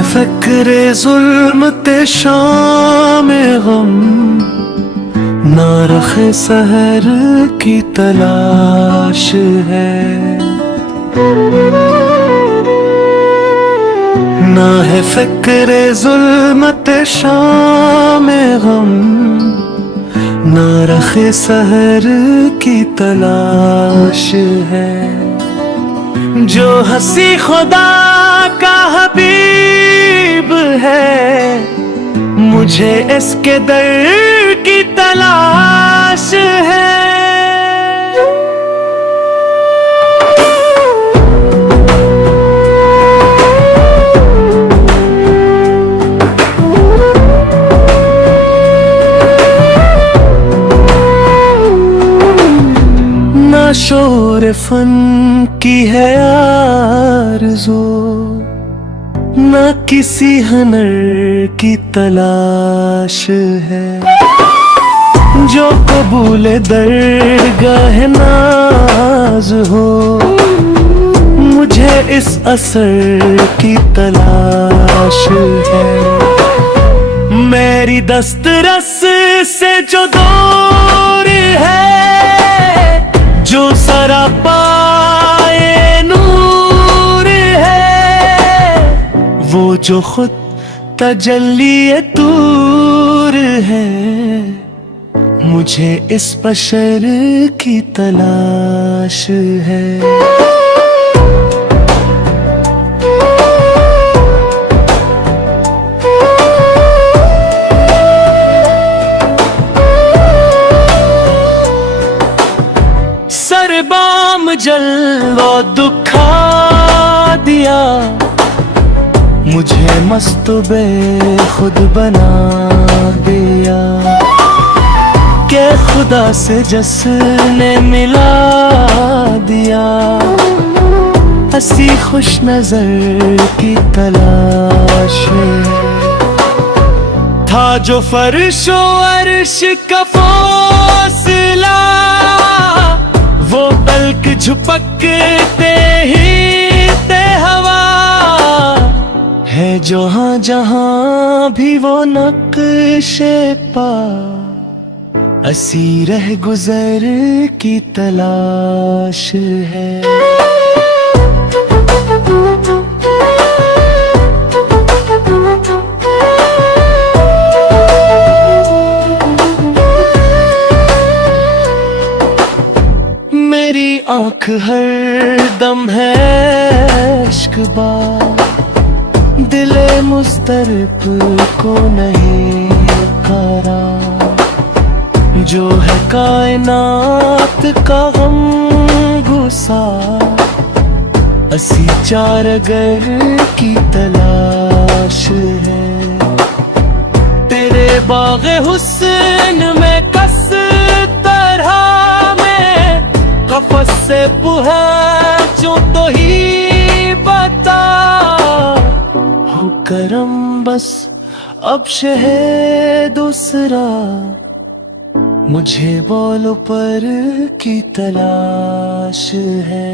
है फ़िक्रे ज़ुल्मते शाम गम, ना रखे सहर की तलाश है। ना है फ़िक्रे ज़ुल्मते शाम गम, ना रखे सहर की तलाश है। जो हंसी खुदा का हबीब है, मुझे इसके दर की तलाश है। ना शोर फन की है आरज़ू, ना किसी हनर की तलाश है। जो कबूल दरगाह नाज हो, मुझे इस असर की तलाश है। मेरी दस्तरस से जो दूर है, जो सरापाए नूर है, वो जो खुद तजल्ली तूर है, मुझे इस बशर की तलाश है। सरबाम जलवा दुखा दिया, मुझे मस्त बेखुद बना दिया। के खुदा से जिसने मिला दिया, हंसी खुश नजर की तलाश में। था जो फर्शो अर्श का फासला, वो पलक झुपकते ही ते हवा है। जहाँ जहाँ भी वो नक्शे पा, असी रह गुजर की तलाश है। मेरी आँख हर दम है इश्क़बाज़, दिले मुस्तरब को नहीं करार। जो है कायनात का गम गुसार, असी चारगर की तलाश है। तेरे बाग़े हुस्न में कस तरह में कफ़स से पहुँचूं तो ही बता। हो करम बस अब शहे दूसरा, मुझे बोलो पर की तलाश है।